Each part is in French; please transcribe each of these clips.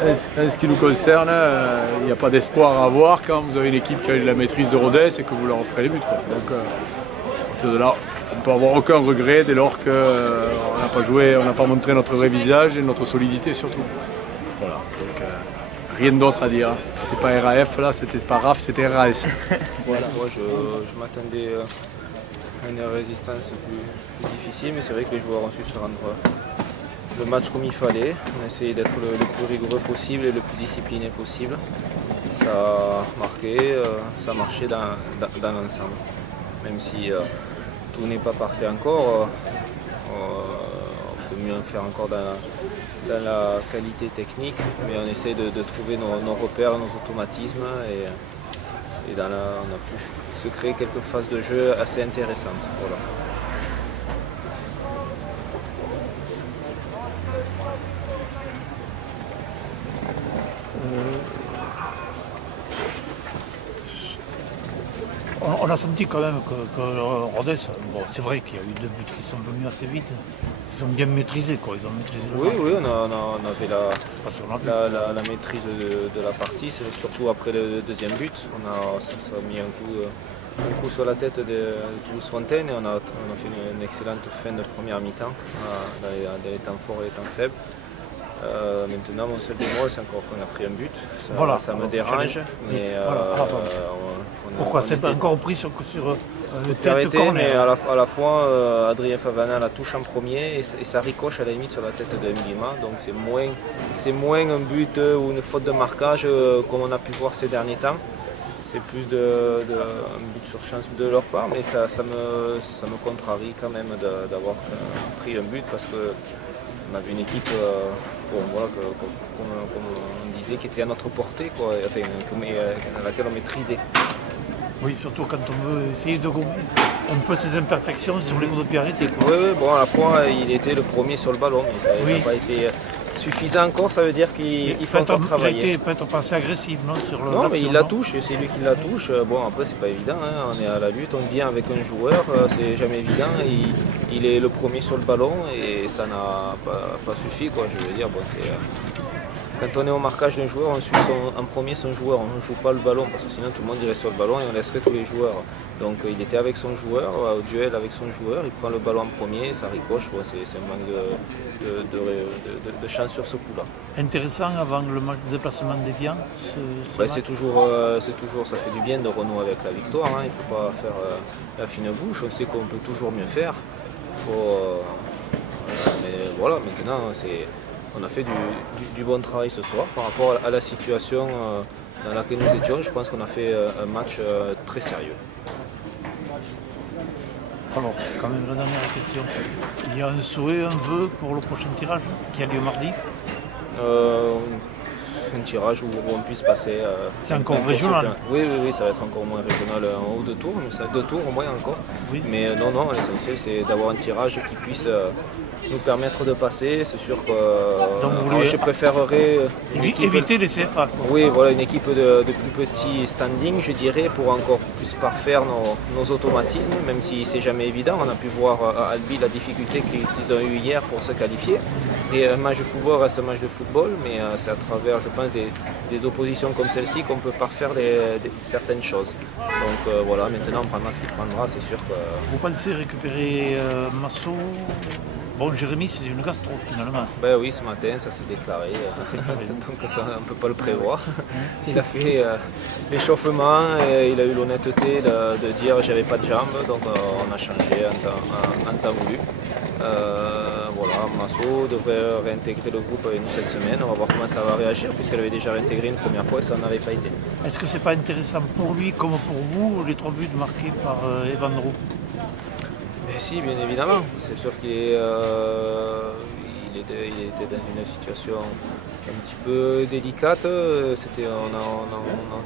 En ce qui nous concerne, il n'y a pas d'espoir à avoir quand vous avez une équipe qui a la maîtrise de Rodez et que vous leur offrez les buts, quoi. Donc, à partir de là, on ne peut avoir aucun regret dès lors qu'on n'a pas joué, on n'a pas montré notre vrai visage et notre solidité surtout. Voilà. Donc, rien d'autre à dire. C'était pas RAF là, c'était pas RAF, c'était RAS. Voilà. Moi, je m'attendais à une résistance plus difficile, mais c'est vrai que les joueurs ont su se rendre le match comme il fallait. On a essayé d'être le plus rigoureux possible et le plus discipliné possible. Ça a marqué, ça a marché dans l'ensemble. Même si tout n'est pas parfait encore, on peut mieux faire encore dans la qualité technique, mais on essaie de trouver nos repères, nos automatismes et on a pu se créer quelques phases de jeu assez intéressantes. Voilà. On a senti quand même que Rodez, bon, c'est vrai qu'il y a eu 2 buts qui sont venus assez vite. Ils ont bien maîtrisé, quoi. Ils ont maîtrisé le match. Oui, on avait la maîtrise de la partie, c'est surtout après le deuxième but. Ça a mis un coup sur la tête de Toulouse-Fontaine et on a fait une excellente fin de première mi-temps dans les temps forts et les temps faibles. Maintenant, mon seul bémol, c'est encore qu'on a pris un but. Ça me dérange. Mais, pourquoi c'est pas encore pris sur le tête corner, mais à la fois, Adrien Favana la touche en premier et ça ricoche à la limite sur la tête de Mbima. Donc c'est moins un but ou une faute de marquage comme on a pu voir ces derniers temps. C'est plus un but sur chance de leur part, mais ça me contrarie quand même d'avoir pris un but parce qu'on avait une équipe comme on disait, qui était à notre portée, quoi, enfin, à laquelle on maîtrisait. Oui, surtout quand on veut essayer de gommer un peu ses imperfections sur les coups de pied arrêtés. Oui, bon, à la fois, il était le premier sur le ballon, mais ça n'a pas été suffisant encore, ça veut dire qu'il faut encore travailler. Il a été peut-être passé agressif, non Non, mais il la touche, c'est lui qui la touche. Bon, après, c'est pas évident, hein. On est à la lutte, on vient avec un joueur, c'est jamais évident. Il est le premier sur le ballon et ça n'a pas suffi, quoi. Je veux dire, bon, quand on est au marquage d'un joueur, on suit en premier son joueur, on ne joue pas le ballon parce que sinon tout le monde irait sur le ballon et on laisserait tous les joueurs. Donc il était avec son joueur, au duel avec son joueur, il prend le ballon en premier, ça ricoche, c'est un manque de chance sur ce coup-là. Intéressant avant le match de déplacement d'Évian. C'est toujours, ça fait du bien de renouer avec la victoire, hein. Il ne faut pas faire la fine bouche, on sait qu'on peut toujours mieux faire. Mais voilà, maintenant on a fait du bon travail ce soir par rapport à la situation dans laquelle nous étions. Je pense qu'on a fait un match très sérieux. Alors, quand même la dernière question. Il y a un souhait, un vœu pour le prochain tirage qui a lieu mardi Un tirage où on puisse passer. C'est encore régional. Oui, ça va être encore moins régional en haut de tour, mais ça 2 tours au moins encore. Oui. Mais non, l'essentiel c'est d'avoir un tirage qui puisse nous permettre de passer. C'est sûr que je préférerais éviter les CFA. Quoi. Oui, voilà, une équipe de plus petit standing, je dirais, pour encore plus parfaire nos automatismes, même si c'est jamais évident. On a pu voir à Albi la difficulté qu'ils ont eu hier pour se qualifier. Et un match de football reste un match de football, mais c'est à travers, je pense, des oppositions comme celle-ci qu'on peut parfaire certaines choses. Donc voilà, maintenant on prendra ce qu'il prendra, c'est sûr que... Vous pensez récupérer Massot? Bon, Jérémy, c'est une gastro finalement. Ben oui, ce matin, ça s'est déclaré, donc ça, on ne peut pas le prévoir. Il a fait l'échauffement et il a eu l'honnêteté de dire j'avais pas de jambes, donc on a changé en temps voulu. Voilà, Massot devrait réintégrer le groupe avec nous cette semaine. On va voir comment ça va réagir, puisqu'elle avait déjà réintégré une première fois et ça n'avait pas été. Est-ce que c'est pas intéressant pour lui comme pour vous, les 3 buts marqués par Evan Roux? Mais si, bien évidemment. C'est sûr qu'il était dans une situation un petit peu délicate. On n'a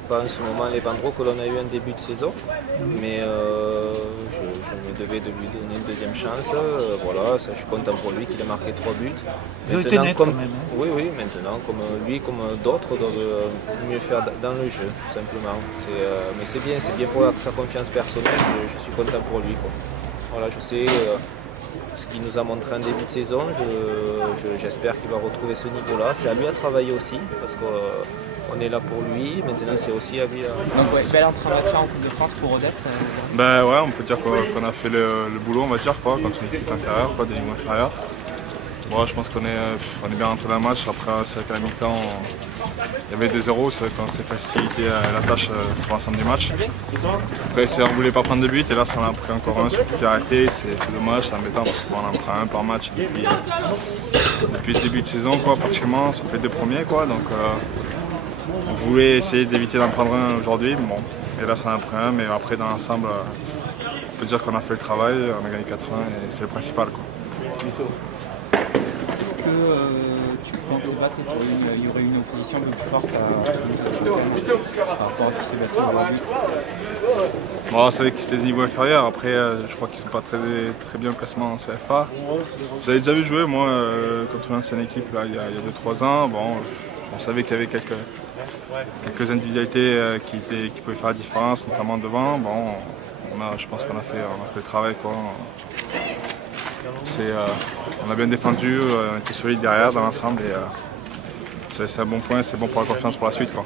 pas en ce moment les bandeaux que l'on a eu en début de saison. Mais je me devais de lui donner une deuxième chance. Voilà, ça, je suis content pour lui qu'il ait marqué 3 buts. Vous avez été net quand même. Oui, maintenant, comme lui, comme d'autres, doivent mieux faire dans le jeu, tout simplement. Mais c'est bien pour sa confiance personnelle. Je suis content pour lui, quoi. Voilà, je sais, ce qu'il nous a montré en début de saison. J'espère qu'il va retrouver ce niveau-là. C'est à lui à travailler aussi, parce qu'on est là pour lui. Maintenant, c'est aussi à lui à... Donc ouais, belle entrée en matière en Coupe de France pour Rodez. Ben ouais, on peut dire qu'on a fait le boulot, on va dire, quoi, contre une équipe inférieure, quoi, des niveaux inférieurs. Bon, je pense qu'on est bien rentré dans le match. Après, c'est vrai qu'à la mi-temps, il y avait 2-0. C'est vrai qu'on s'est facilité la tâche pour l'ensemble du match. Après, on ne voulait pas prendre de but et là, ça en a pris encore un sur coup qui a arrêté. C'est dommage, c'est embêtant parce qu'on en prend un par match depuis le début de saison, quoi, pratiquement, sauf les deux premiers. Quoi, donc, on voulait essayer d'éviter d'en prendre un aujourd'hui. Bon, et là, ça en a pris un, mais après, dans l'ensemble, on peut dire qu'on a fait le travail, on a gagné 4-1 et c'est le principal. Quoi. Est-ce que tu pensais pas qu'il y aurait une opposition un peu plus forte par rapport à ce qui s'est passé aujourd'hui? Bon, c'est vrai que c'était de niveau inférieur. Après, je crois qu'ils ne sont pas très bien au classement en CFA. J'avais déjà vu jouer, moi, contre une ancienne équipe là, il y a 2-3 ans. Bon, on savait qu'il y avait quelques individualités qui pouvaient faire la différence, notamment devant. Bon, je pense qu'on a fait le travail. Quoi. On a bien défendu, on était solide derrière dans l'ensemble et c'est un bon point, c'est bon pour la confiance pour la suite. Quoi.